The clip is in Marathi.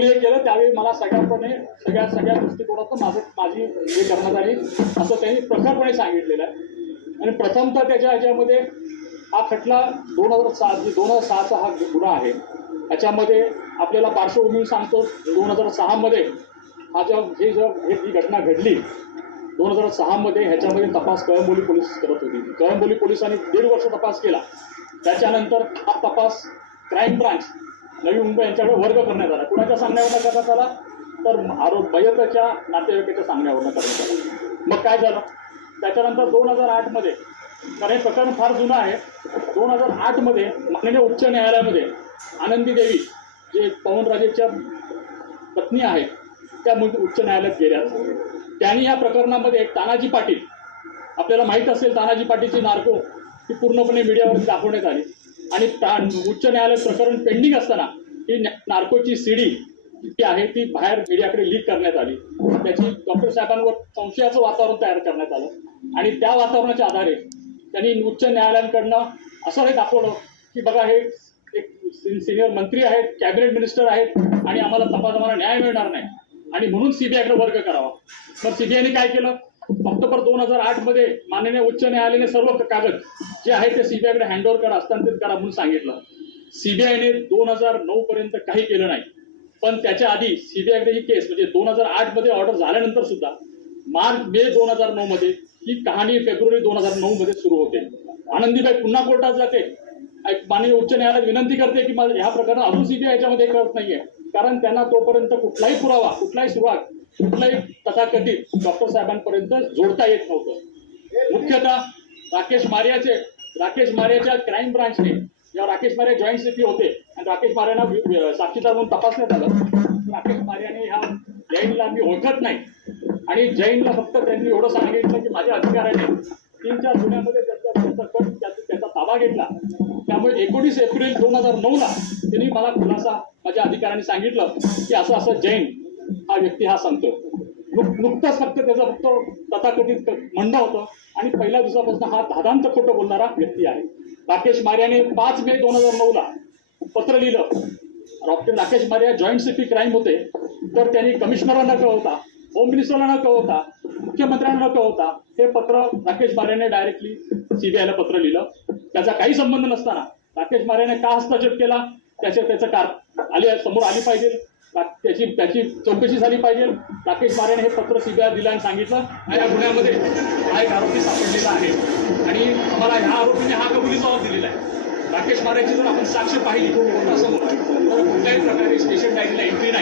कबूल हे केलं त्यावेळी मला सगळ्या दृष्टिकोनातून माझी हे करण्यात आली असं त्यांनी प्रखरपणे सांगितलेलं आहे। आणि प्रथमतः त्याच्या ह्याच्यामध्ये हा खटला 2006चा हा गुन्हा आहे। याच्यामध्ये आपल्याला पार्श्वभूमी सांगतो, 2006 मध्ये ही घटना घडली 2006 मध्ये ह्याच्यामध्ये तपास कळंबोली पोलीस करत होती। कळंबोली पोलिसांनी 1.5 वर्ष तपास केला। त्याच्यानंतर हा तपास क्राईम ब्रांच नवी मुंबई यांच्याकडे वर्ग करण्यात आला। कुणाच्या सांगण्यावरनं करण्यात आला तर मयताच्या नातेवाईकाच्या सांगण्यावरनं करण्यात आला। मग काय झालं त्याच्यानंतर 2008 मध्ये, कारण हे प्रकरण फार जुनं आहे, 2008 मध्ये माननीय उच्च न्यायालयामध्ये आनंदी देवी जे पवनराजेच्या पत्नी आहेत त्या उच्च न्यायालयात गेल्या। त्यांनी या प्रकरणामध्ये तानाजी पाटील, आपल्याला माहीत असेल तानाजी पाटीलची नार्को ही पूर्णपणे मीडियावर दाखवण्यात आली आणि उच्च न्यायालय प्रकरण पेंडिंग असताना ही नार्कोची सीडी जी आहे ती बाहेर मीडियाकडे लीक करण्यात आली। त्याची डॉक्टर साहेबांवर संशयाचं वातावरण तयार करण्यात आलं आणि त्या वातावरणाच्या आधारे त्यांनी उच्च न्यायालयांकडनं असं हे दाखवलं की बघा हे एक सिनियर मंत्री आहेत, कॅबिनेट मिनिस्टर आहेत आणि आम्हाला न्याय मिळणार नाही आणि म्हणून सीबीआयकडे वर्ग करावा। मग सीबीआयने काय केलं, ऑक्टोबर 2008 मध्ये माननीय उच्च न्यायालयाने सर्व कागद जे आहे ते सीबीआयकडे हँडओव्हर करा, हस्तांतरित करा म्हणून सांगितलं। सीबीआयने 2009 पर्यंत काही केलं नाही, पण त्याच्या आधी सीबीआयकडे ही केस म्हणजे 2008 मध्ये ऑर्डर झाल्यानंतर सुद्धा मे 2009 मध्ये ही कहाणी फेब्रुवारी 2009 मध्ये सुरू होते। आनंदीबाई पुन्हा कोर्टात जाते, माननीय उच्च न्यायालयात विनंती करते की ह्या प्रकरण अजून सीबीआय याच्यामध्ये करत नाहीये, कारण त्यांना तोपर्यंत कुठलाही पुरावा, कुठलाही तथाकथित डॉक्टर साहेबांपर्यंत जोडता येत नव्हतं। मुख्यतः राकेश मारियाच्या क्राईम ब्रांचने, जेव्हा राकेश मारिया जॉईंट सीपी होते आणि राकेश मारियांना साक्षीदार म्हणून तपासण्यात आलं, राकेश मारियाने ह्या जैनला मी ओळखत नाही आणि जैनला फक्त त्यांनी एवढं सांगितलं की माझ्या अधिकाऱ्याने 3-4 गुन्ह्यामध्ये त्याचा ताबा घेतला। त्यामुळे 19 एप्रिल 2009ला त्यांनी मला खुलासा माझ्या अधिकाऱ्यांनी सांगितलं की असं जैन हा व्यक्ती हा सांगतो। नुकतंच फक्त तथाकथित म्हणणं होतं आणि पहिल्या दिवसापासून हा धादांत खोटं बोलणारा व्यक्ती आहे। राकेश मारियाने 5 मे 2009ला पत्र लिहिलं। Rakesh Maria joint CP crime होते, तर त्यांनी कमिशनरांना कळवता, होम मिनिस्टरला न कळवता, मुख्यमंत्र्यांना न कळवता हे पत्र राकेश मारियाने डायरेक्टली सीबीआयला पत्र लिहिलं। त्याचा काही संबंध नसताना राकेश मारियाने का हस्तक्षेप केला त्याचं समोर आली पाहिजे, त्याची चौकशी झाली पाहिजे। राकेश मारियाने हे पत्र सीबीआय दिलं आणि सांगितलं या गुन्ह्यामध्ये हा एक आरोपी सापडलेला आहे आणि आम्हाला ह्या आरोपीने हा कबुली जबाब दिलेला आहे। राकेश मारियाची जर आपण साक्ष पाहिली कोर्टासमोर तर कुठल्याही प्रकारे स्पेशल डायरीला एंट्री नाही।